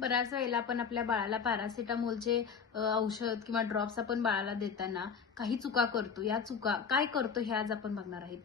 बऱ्याच वेळेला आपण आपल्या बाळाला पॅरासिटामोलचे औषध किंवा ड्रॉप्स आपण बाळाला देताना काही चुका करतो. या चुका काय करतो हे आज आपण बघणार आहेत.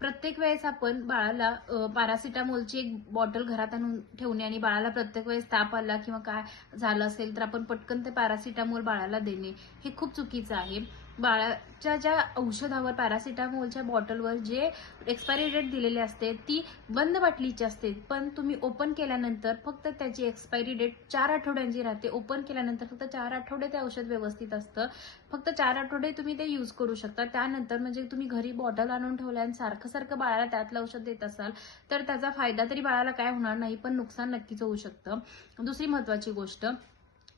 प्रत्येक वेळेस आपण बाळाला पॅरासिटामोलची एक बॉटल घरात आणून ठेवणे आणि बाळाला प्रत्येक वेळेस ताप आला किंवा काय झालं असेल तर आपण पटकन ते पॅरासिटामोल बाळाला देणे हे खूप चुकीचं आहे. बाळाच्या ज्या औषधावर पॅरासिटामोलच्या बॉटलवर जे एक्सपायरी डेट दिलेली असते ती बंद बाटलीची असते. पण तुम्ही ओपन केल्यानंतर फक्त त्याची एक्सपायरी डेट चार आठवड्यांची राहते. ओपन केल्यानंतर फक्त चार आठवडे ते औषध व्यवस्थित असतं. फक्त चार आठवडे तुम्ही ते यूज करू शकता. त्यानंतर म्हणजे तुम्ही घरी बॉटल आणून ठेवल्या आणि सारखं सारखं बाळाला त्यातलं औषध देत असाल तर त्याचा फायदा तरी बाळाला काय होणार नाही पण नुकसान नक्कीच होऊ शकतं. दुसरी महत्वाची गोष्ट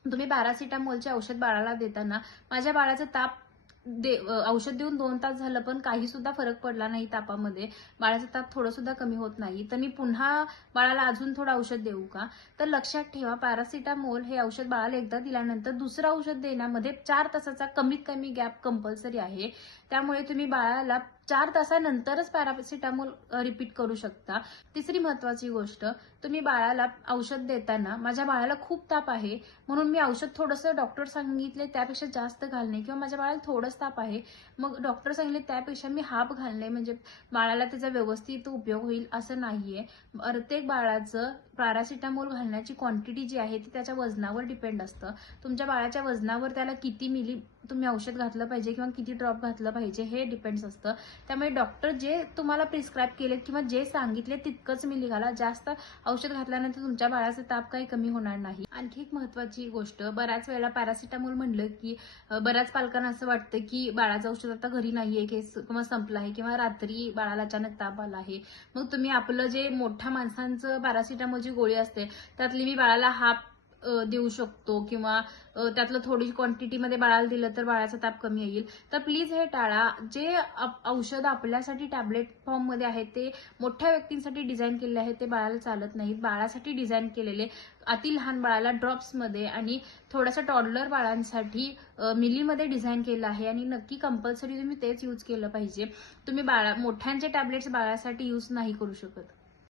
तुम्ही पॅरासिटामोलचे औषध बाळाला देताना माझ्या बाळाचा ताप दे औषध देऊन दोन तास झालं पण काही सुद्धा फरक पडला नाही तापामध्ये. बाळाचा ताप थोडं सुद्धा कमी होत नाही. तर मी पुन्हा बाळाला अजून थोडं औषध देऊ का? तर लक्षात ठेवा पॅरासिटामोल हे औषध बाळाला एकदा दिल्यानंतर दुसरं औषध देण्यामध्ये चार तासाचा कमीत कमी गॅप कंपल्सरी आहे. त्यामुळे तुम्ही बाळाला चार तासानंतरच पॅरासिटामोल रिपीट करू शकता. तिसरी महत्वाची गोष्ट तुम्ही बाळाला औषध देताना माझ्या बाळाला खूप ताप आहे म्हणून मी औषध थोडंसं डॉक्टर सांगितले त्यापेक्षा जास्त घालणे किंवा माझ्या बाळाला थोडंच ताप आहे मग डॉक्टर सांगितले त्यापेक्षा मी हाफ घालणे म्हणजे बाळाला त्याचा व्यवस्थित उपयोग होईल असं नाहीये. प्रत्येक बाळाचं पॅरासिटामोल घालण्याची क्वांटिटी जी आहे ती त्याच्या वजनावर डिपेंड असतं. तुमच्या बाळाच्या वजनावर त्याला किती मिली तुम्ही औषध घातलं पाहिजे किंवा किती ड्रॉप घातलं पाहिजे हे डिपेंड्स असतं. त्यामुळे डॉक्टर जे तुम्हाला प्रिस्क्राईब केले किंवा जे सांगितले तितकंच मिली घाला जास्त औषध घातल्यानंतर तुमच्या बाळाचा ताप काही कमी होणार नाही. आणखी एक महत्वाची गोष्ट बऱ्याच वेळेला पॅरासिटामोल म्हणलं की बऱ्याच पालकांना असं वाटतं की बाळाचं औषध आता घरी नाहीये किंवा संपलं आहे किंवा रात्री बाळाला अचानक ताप आला आहे. मग तुम्ही आपलं जे मोठ्या माणसांचं पॅरासिटामोलची गोळी असते त्यातली मी बाळाला हाफ देऊ शकतो किंवा त्यातलं थोडी क्वांटिटीमध्ये बाळाला दिलं तर बाळाचा ताप कमी येईल. तर प्लीज हे टाळा. जे औषध आपल्यासाठी टॅबलेट फॉर्ममध्ये आहेत ते मोठ्या व्यक्तींसाठी डिझाईन केलेले आहेत ते बाळाला चालत नाहीत. बाळासाठी डिझाईन केलेले अति लहान बाळाला ड्रॉप्समध्ये आणि थोडासा टॉडलर बाळांसाठी मिलीमध्ये डिझाईन केलं आहे आणि नक्की कंपल्सरी तुम्ही तेच यूज केलं पाहिजे. तुम्ही बाळा मोठ्यांचे टॅबलेट्स बाळासाठी यूज नाही करू शकत.